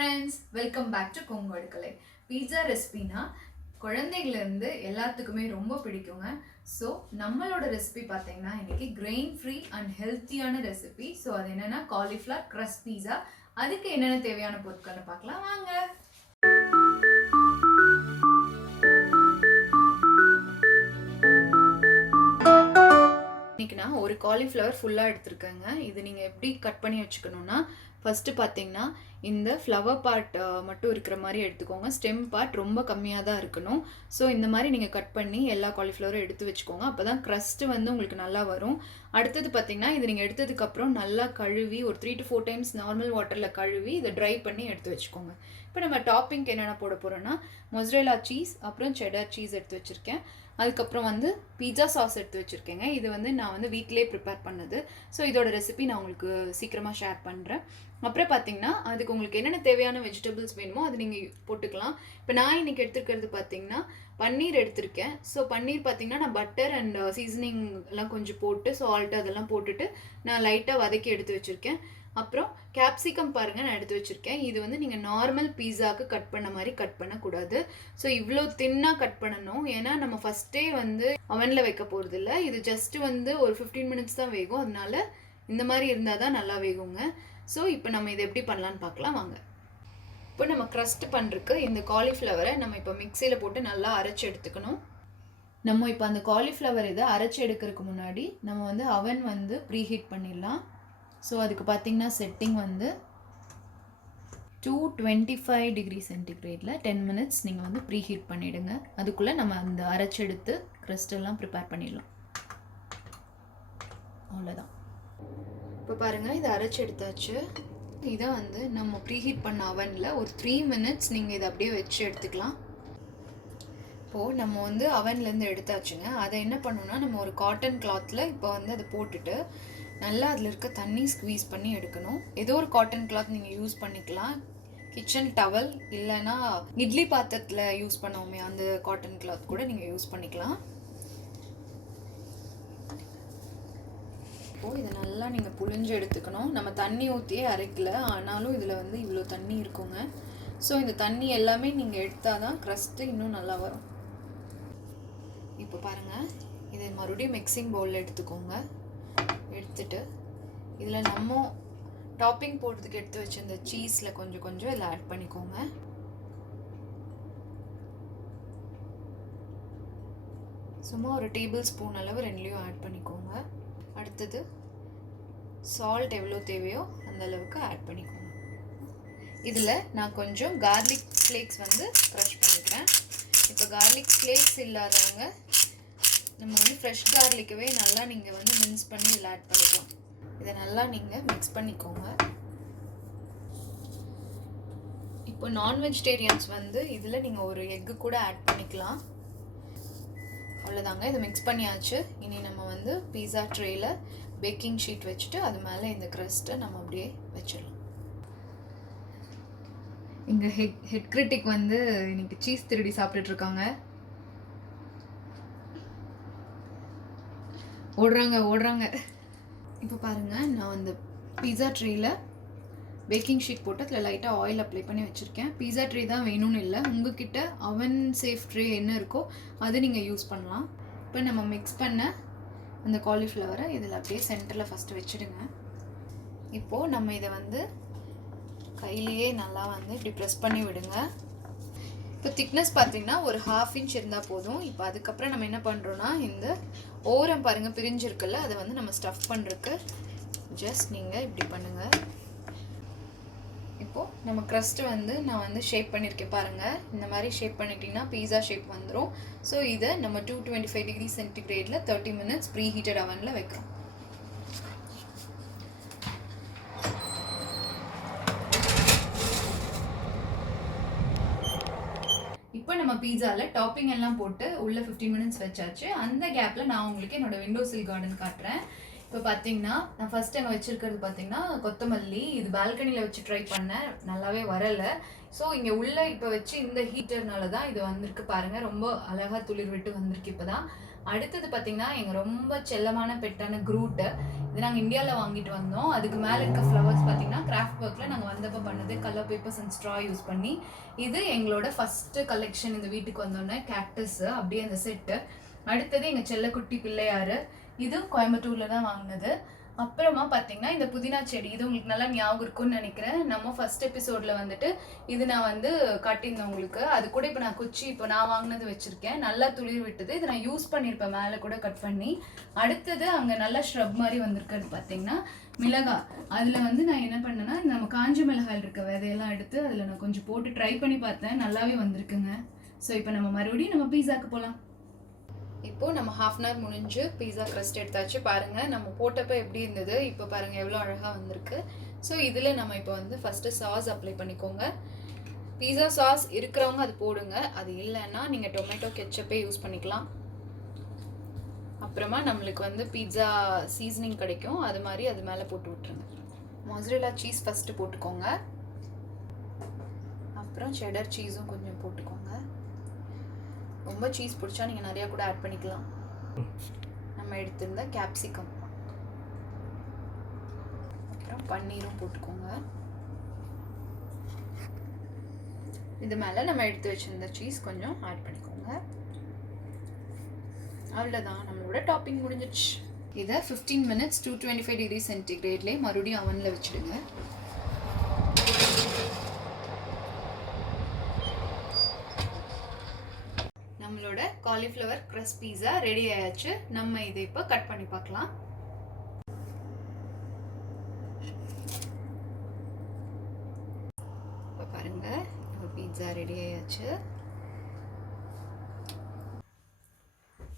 Friends, welcome back to Kongu Adukkalai. Pizza ரெசிபினா குழந்தைகளிருந்து எல்லாத்துக்குமே ரொம்ப பிடிக்குங்க. ஸோ நம்மளோட ரெசிபி பார்த்தீங்கன்னா இன்னைக்கு கிரெயின் ஃப்ரீ அண்ட் ஹெல்த்தியான ரெசிபி. ஸோ அது என்னன்னா காலிஃப்ளவர் க்ரஸ்ட் பீஸா. அதுக்கு என்னென்ன தேவையான பொருட்கள்னு பார்க்கலாம் வாங்க. இன்றைக்கி நான் ஒரு காலிஃப்ளவர் ஃபுல்லாக எடுத்துருக்கேங்க. இது நீங்கள் எப்படி கட் பண்ணி வச்சுக்கணுன்னா, ஃபஸ்ட்டு பார்த்தீங்கன்னா இந்த ஃப்ளவர் பார்ட் மட்டும் இருக்கிற மாதிரி எடுத்துக்கோங்க. ஸ்டெம் பார்ட் ரொம்ப கம்மியாக தான் இருக்கணும். ஸோ இந்த மாதிரி நீங்கள் கட் பண்ணி எல்லா காலிஃப்ளவரும் எடுத்து வச்சுக்கோங்க. அப்போ தான் க்ரஸ்ட்டு வந்து உங்களுக்கு நல்லா வரும். அடுத்தது பார்த்தீங்கன்னா இது நீங்கள் எடுத்ததுக்கப்புறம் நல்லா கழுவி ஒரு 3 to 4 டைம்ஸ் நார்மல் வாட்டரில் கழுவி இதை ட்ரை பண்ணி எடுத்து வச்சுக்கோங்க. இப்போ நம்ம டாப்பிங்க்கு என்னென்ன போட போகிறோன்னா, மொசரேலா சீஸ், அப்புறம் செடர் சீஸ் எடுத்து வச்சுருக்கேன். அதுக்கப்புறம் வந்து பீட்சா சாஸ் எடுத்து வச்சுருக்கேங்க. இது வந்து நான் வந்து வீட்டிலே ப்ரிப்பேர் பண்ணது. ஸோ இதோட ரெசிபி நான் உங்களுக்கு சீக்கிரமாக ஷேர் பண்ணுறேன். அப்புறம் பார்த்தீங்கன்னா அதுக்கு உங்களுக்கு என்னென்ன தேவையான வெஜிடபிள்ஸ் வேணுமோ அது நீங்கள் போட்டுக்கலாம். இப்போ நான் இன்றைக்கி எடுத்துருக்கிறது பார்த்தீங்கன்னா பன்னீர் எடுத்திருக்கேன். ஸோ பன்னீர் பார்த்தீங்கன்னா நான் பட்டர் அண்ட் சீசனிங் எல்லாம் கொஞ்சம் போட்டு சால்ட் அதெல்லாம் போட்டுட்டு நான் லைட்டாக வதக்கி எடுத்து வச்சுருக்கேன். அப்புறம் கேப்சிகம் பாருங்கள் நான் எடுத்து வச்சுருக்கேன். இது வந்து நீங்கள் நார்மல் பீஸாவுக்கு கட் பண்ண மாதிரி கட் பண்ணக்கூடாது. ஸோ இவ்வளோ தின்னாக கட் பண்ணணும். ஏன்னா நம்ம ஃபஸ்ட்டே வந்து அவனில் வைக்க போகிறது இல்லை. இது ஜஸ்ட்டு வந்து ஒரு 15 minutes தான் வேகும். அதனால இந்த மாதிரி இருந்தால் தான் நல்லா வேகுங்க. ஸோ இப்போ நம்ம இதை எப்படி பண்ணலான்னு பார்க்கலாம் வாங்க. இப்போ நம்ம க்ரஸ்ட் பண்ணுறதுக்கு இந்த காலிஃப்ளவரை நம்ம இப்போ மிக்சியில் போட்டு நல்லா அரைச்சி எடுத்துக்கணும். நம்ம இப்போ அந்த காலிஃப்ளவர் இதை அரைச்சி எடுக்கிறதுக்கு முன்னாடி நம்ம வந்து அவன் வந்து ப்ரீஹீட் பண்ணிடலாம். ஸோ அதுக்கு பார்த்தீங்கன்னா செட்டிங் வந்து 225 degree centigrade 10 minutes நீங்கள் வந்து ப்ரீஹீட் பண்ணிவிடுங்க. அதுக்குள்ளே நம்ம அந்த அரைச்சி எடுத்து க்ரஸ்டெல்லாம் ப்ரிப்பேர் பண்ணிடலாம். அவ்வளோதான். இப்போ பாருங்கள் இதை அரைச்சி எடுத்தாச்சு. இதை வந்து நம்ம ப்ரீஹீட் பண்ண அவனில் ஒரு 3 minutes நீங்கள் இதை அப்படியே வச்சு எடுத்துக்கலாம். இப்போது நம்ம வந்து அவன்லேருந்து எடுத்தாச்சுங்க. அதை என்ன பண்ணணும்னா நம்ம ஒரு காட்டன் கிளாத்தில் இப்போ வந்து அதை போட்டுட்டு நல்லா அதில் இருக்க தண்ணி ஸ்க்வீஸ் பண்ணி எடுக்கணும். ஏதோ ஒரு காட்டன் கிளாத் நீங்கள் யூஸ் பண்ணிக்கலாம். கிச்சன் டவல் இல்லைன்னா இட்லி பாத்திரத்தில் யூஸ் பண்ணுவோமே அந்த காட்டன் கிளாத் கூட நீங்கள் யூஸ் பண்ணிக்கலாம். இப்போது இதை நல்லா நீங்கள் புழிஞ்சு எடுத்துக்கணும். நம்ம தண்ணி ஊற்றியே அரைக்கல, ஆனாலும் இதில் வந்து இவ்வளோ தண்ணி இருக்குங்க. ஸோ இந்த தண்ணி எல்லாமே நீங்கள் எடுத்தால் தான் க்ரஸ்ட்டு இன்னும் நல்லா வரும். இப்போ பாருங்கள் இதை மறுபடியும் மிக்சிங் பவுலில் எடுத்துக்கோங்க. எடுத்துட்டு இதில் நம்ம டாப்பிங் போடுறதுக்கு எடுத்து வச்சிருந்த சீஸில் கொஞ்சம் கொஞ்சம் இதில் ஆட் பண்ணிக்கோங்க. சும்மா ஒரு டேபிள் ஸ்பூன் அளவு ரெண்டுலேயும் ஆட் பண்ணிக்கோங்க. அடுத்தது சால்ட் எவ்வளோ தேவையோ அந்த அளவுக்கு ஆட் பண்ணிக்கோங்க. இதில் நான் கொஞ்சம் கார்லிக் ஃப்ளேக்ஸ் வந்து க்ரஷ் பண்ணிக்கிறேன். இப்போ கார்லிக் ஃப்ளேக்ஸ் இல்லாதவங்க நம்ம வந்து ஃப்ரெஷ் கார்லிக்கவே நல்லா நீங்கள் வந்து மிக்ஸ் பண்ணி இதில் ஆட் பண்ணிக்கலாம். இதை நல்லா நீங்கள் மிக்ஸ் பண்ணிக்கோங்க. இப்போ நான் வெஜிடேரியன்ஸ் வந்து இதில் நீங்கள் ஒரு எக்கு கூட ஆட் பண்ணிக்கலாம். அவ்வளோதாங்க, இதை மிக்ஸ் பண்ணியாச்சு. இனி நம்ம வந்து பீஸா ட்ரேயில் பேக்கிங் ஷீட் வச்சுட்டு அது மேலே இந்த க்ரஸ்ட்டை நம்ம அப்படியே வச்சிடலாம். இங்கே ஹெட் கிரிட்டிக் வந்து இன்னைக்கு சீஸ் திருடி சாப்பிட்டுட்ருக்காங்க. ஓடுறாங்க. இப்போ பாருங்கள் நான் அந்த பீஸா ட்ரேயில் பேக்கிங் ஷீட் போட்டு அதில் லைட்டாக ஆயில் அப்ளை பண்ணி வச்சுருக்கேன். பீஸா ட்ரே தான் வேணும்னு இல்லை, உங்ககிட்ட அவன் சேஃப் ட்ரே என்ன இருக்கோ அது நீங்கள் யூஸ் பண்ணலாம். இப்போ நம்ம மிக்ஸ் பண்ண அந்த காலிஃப்ளவரை இதில் அப்படியே சென்டரில் ஃபஸ்ட்டு வச்சுடுங்க. இப்போது நம்ம இதை வந்து கையிலேயே நல்லா வந்து இப்படி ப்ரெஸ் பண்ணி விடுங்க. இப்போ திக்னஸ் பார்த்தீங்கன்னா ஒரு 1/2 inch இருந்தால் போதும். இப்போ அதுக்கப்புறம் நம்ம என்ன பண்ணுறோன்னா இந்த ஓரம் பாருங்கள் பிரிஞ்சிருக்குல்ல, அதை வந்து நம்ம ஸ்டஃப் பண்ணுறதுக்கு ஜஸ்ட் நீங்கள் இப்படி பண்ணுங்கள். இப்போது நம்ம க்ரஸ்ட்டு வந்து நான் வந்து ஷேப் பண்ணியிருக்கேன் பாருங்கள். இந்த மாதிரி ஷேப் பண்ணிட்டிங்கன்னா பீஸா ஷேப் வந்துடும். ஸோ இதை நம்ம 225 degree centigrade 30 minutes pre heated அவனில் வைக்கிறோம். இப்போ நம்ம பீஸாவில் டாப்பிங் எல்லாம் போட்டு உள்ள 15 minutes வச்சாச்சு. அந்த கேப்பில் நான் உங்களுக்கு என்னோட விண்டோ சில் கார்டன் காட்டுறேன். இப்போ பார்த்தீங்கன்னா நான் ஃபஸ்ட் டைம் வச்சுருக்கிறது பார்த்தீங்கன்னா கொத்தமல்லி. இது பால்கனியில் வச்சு ட்ரை பண்ணேன், நல்லாவே வரலை. ஸோ இங்கே உள்ளே இப்போ வச்சு இந்த ஹீட்டர்னால தான் இது வந்திருக்கு பாருங்கள். ரொம்ப அழகாக துளிர் விட்டு வந்திருக்கு இப்போ தான். அடுத்தது பார்த்தீங்கன்னா எங்கள் ரொம்ப செல்லமான பெட்டான க்ரூட்டு. இது நாங்கள் இந்தியாவில் வாங்கிட்டு வந்தோம். அதுக்கு மேலே இருக்க ஃப்ளவர்ஸ் பார்த்தீங்கன்னா கிராஃப்ட் ஒர்க்கில் நாங்கள் வந்தப்போ பண்ணது colour papers and straw use பண்ணி. இது எங்களோட ஃபஸ்ட்டு கலெக்ஷன் இந்த வீட்டுக்கு வந்தோடனே கேக்டஸு அப்படியே அந்த செட்டு. அடுத்தது எங்கள் செல்லக்குட்டி பிள்ளையார், இது கோயம்புத்தூரில் தான் வாங்கினது. அப்புறமா பார்த்தீங்கன்னா இந்த புதினா செடி, இது உங்களுக்கு நல்லா ஞாபகம் இருக்கும்னு நினைக்கிறேன். நம்ம ஃபர்ஸ்ட் எபிசோடில் வந்துட்டு இது நான் வந்து காட்டியிருந்தேன் உங்களுக்கு. அது கூட இப்போ நான் குச்சி இப்போ நான் வாங்கினது வச்சுருக்கேன். நல்லா துளிர் விட்டது. இது நான் யூஸ் பண்ணியிருப்பேன் மேலே கூட கட் பண்ணி. அடுத்தது அங்கே நல்லா ஷ்ரப் மாதிரி வந்திருக்கிறது பார்த்தீங்கன்னா மிளகாய். அதில் வந்து நான் என்ன பண்ணேன்னா நம்ம காஞ்ச மிளகாயில் இருக்க விதையெல்லாம் எடுத்து அதில் நான் கொஞ்சம் போட்டு ட்ரை பண்ணி பார்த்தேன். நல்லாவே வந்திருக்குங்க. ஸோ இப்போ நம்ம மறுபடியும் நம்ம பீஸாக்கு போகலாம். இப்போது நம்ம ½ அன் ஹவர் முடிஞ்சு பீஸா க்ரஸ்ட் எடுத்தாச்சு. பாருங்கள் நம்ம போட்டப்போ எப்படி இருந்தது, இப்போ பாருங்கள் எவ்வளோ அழகாக வந்திருக்கு. ஸோ இதில் நம்ம இப்போ வந்து ஃபஸ்ட்டு சாஸ் அப்ளை பண்ணிக்கோங்க. பீஸா சாஸ் இருக்கிறவங்க அது போடுங்க, அது இல்லைன்னா நீங்கள் டொமேட்டோ கெச்சப்பே யூஸ் பண்ணிக்கலாம். அப்புறமா நம்மளுக்கு வந்து பீட்சா சீசனிங் கிடைக்கும், அது மாதிரி அது மேலே போட்டு விட்ருங்க. மொசரெல்லா சீஸ் ஃபஸ்ட்டு போட்டுக்கோங்க. அப்புறம் செடர் சீஸும் கொஞ்சம் போட்டுக்கோங்க. ரொம்ப சீஸ் பிடிச்சா நீங்கள் நிறையா கூட ஆட் பண்ணிக்கலாம். நம்ம எடுத்திருந்த கேப்சிகம், அப்புறம் பன்னீரும் போட்டுக்கோங்க. இது மேலே நம்ம எடுத்து வச்சிருந்த சீஸ் கொஞ்சம் ஆட் பண்ணிக்கோங்க. அவ்வளோதான், நம்மளோட டாப்பிங் முடிஞ்சிடுச்சு. இதை 15 மினிட்ஸ் 225 டிகிரி சென்டிகிரேட்லேயே மறுபடியும் அவனில் வச்சுடுங்க. நம்மளோட காலிஃப்ளவர் க்ரஸ்ட் பீஸா ரெடி ஆயாச்சு. நம்ம இதை இப்போ கட் பண்ணி பார்க்கலாம். இப்போ பாருங்க நம்ம பீஸா ரெடி ஆயாச்சு.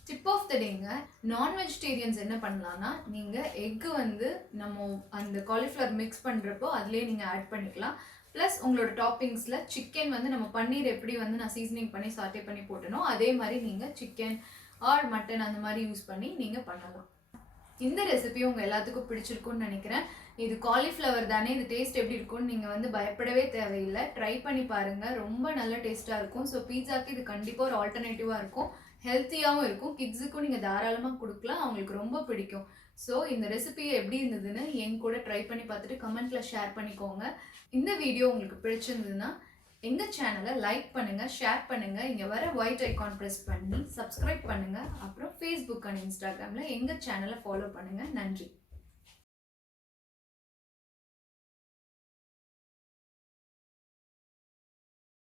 டிப் ஆஃப் த டேங்க, நான் வெஜிடேரியன்ஸ் என்ன பண்ணலாம்னா நீங்கள் எக்கு வந்து நம்ம அந்த காலிஃப்ளவர் மிக்ஸ் பண்ணுறப்போ அதுலேயே நீங்கள் ஆட் பண்ணிக்கலாம். ப்ளஸ் உங்களோட டாப்பிங்ஸில் சிக்கன் வந்து நம்ம பன்னீர் எப்படி வந்து நான் சீசனிங் பண்ணி சாட்டே பண்ணி போட்டனோ அதே மாதிரி நீங்கள் சிக்கன் ஆர் மட்டன் அந்த மாதிரி யூஸ் பண்ணி நீங்கள் பண்ணலாம். இந்த ரெசிபி உங்கள் எல்லாத்துக்கும் பிடிச்சிருக்குன்னு நினைக்கிறேன். இது காலிஃப்ளவர் தானே, இது டேஸ்ட் எப்படி இருக்கும்னு நீங்கள் வந்து பயப்படவே தேவையில்லை. ட்ரை பண்ணி பாருங்கள், ரொம்ப நல்ல டேஸ்ட்டாக இருக்கும். ஸோ பீட்சாக்கு இது கண்டிப்பாக ஒரு ஆல்டர்னேட்டிவாக இருக்கும், ஹெல்த்தியாகவும் இருக்கும். கிட்ஸுக்கும் நீங்கள் தாராளமாக கொடுக்கலாம், அவங்களுக்கு ரொம்ப பிடிக்கும். ஸோ இந்த ரெசிபியை எப்படி இருந்ததுன்னு என் கூட ட்ரை பண்ணி பார்த்துட்டு கமெண்ட்டில் ஷேர் பண்ணிக்கோங்க. இந்த வீடியோ உங்களுக்கு பிடிச்சிருந்ததுன்னா எங்கள் சேனலை லைக் பண்ணுங்கள், ஷேர் பண்ணுங்கள், இங்கே வர ஒயிட் ஐக்கான் ப்ரெஸ் பண்ணி சப்ஸ்கிரைப் பண்ணுங்கள். அப்புறம் ஃபேஸ்புக் அண்ட் இன்ஸ்டாகிராமில் எங்கள் சேனலை ஃபாலோ பண்ணுங்கள். நன்றி.